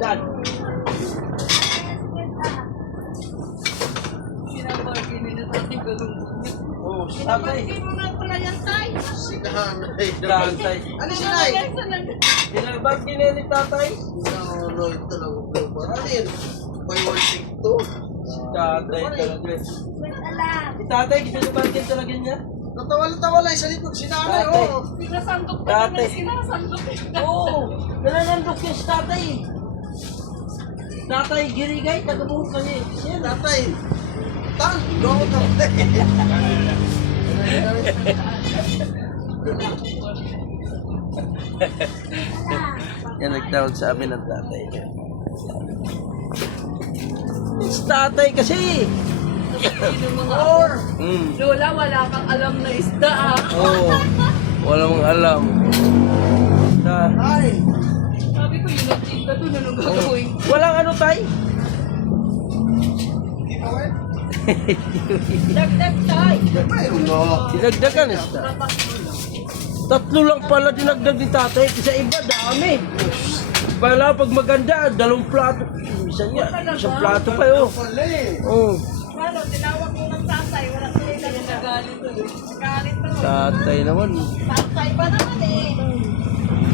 Dad. Oh, si tatay. Si nanay. Tatay. Ano si nanay? Pinabarkin na ni tatay. No, ito lang. Ano yun? May worship to. Si tatay talaga. Si tatay, pinabarkin talaga niya. Natawa lang sa likod si nanay. Tatay. Oh. Sinasandok pa Tatay. naman, sinasandok. Oo, nananandok yung si tatay. Tatay, girigay, tagabuhok ka niya. Yan. Tatay. Tan, go tatay. Yan nagtawag sa amin ng tatay. Si tatay kasi. Or, Hmm. Lola, wala kang alam na isda ah. Oo. Wala mong alam. Ay. Sabi ko, yun ang tinta doon, anong gagawin? Walang ano tay? Dagdag tayo. Mayroon no. Dinagdagan isa. Tatlo lang pala dinagdag ni tatay. Sa iba, dami. Pala pag maganda, 2 plato. Isa niya, isang plato pa yun. Pala eh. Oo. Ano, tinawag mo ng tatay, wala tuloy na nagalit to. Galit to. Tatay naman. Tatay ba naman eh?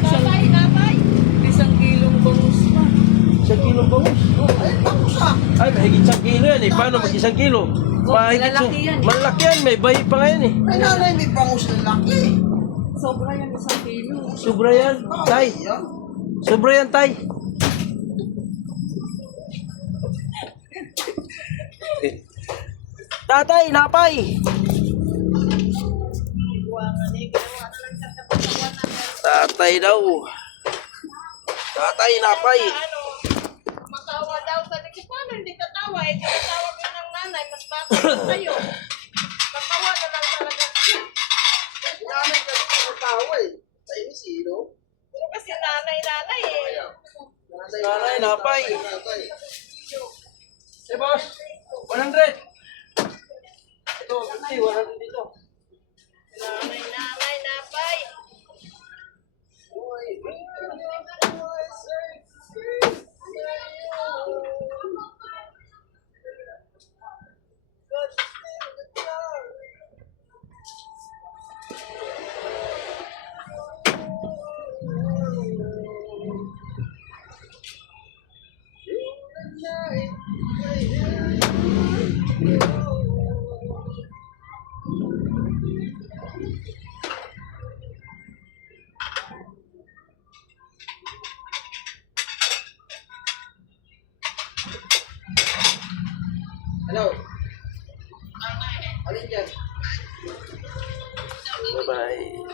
Tatay, tatay. 1 kilong bangus pa. 1 kilong bangus. Ay, tapos ah. Ay, mahigit 1 kilo yan eh. Paano mag 1 kilo? Mahigit malalaki yan eh. malaki yan. May bayi pa ngayon eh. Ay, nanay, may bangus na laki. Sobra yan 1 kilo. Sobra yan, tay. Yan. Sobra yan, tay. Tatay, napay. Tatay daw. Tatay, napay. Ano, matawa daw sa nagsi. Paano hindi katawa? Eh, tinatawag mo ng nanay, mas bata pa sa'yo. Katawa na lang talaga siya. Nanay kasi tumatawa eh. Sa inisino. Puro kasi nanay eh. Nanay, napay. Nanay. Eh, boss. 100. Ito, 50. 100 dito. Nanay, napay. Hello. Alin dyan? Bye-bye.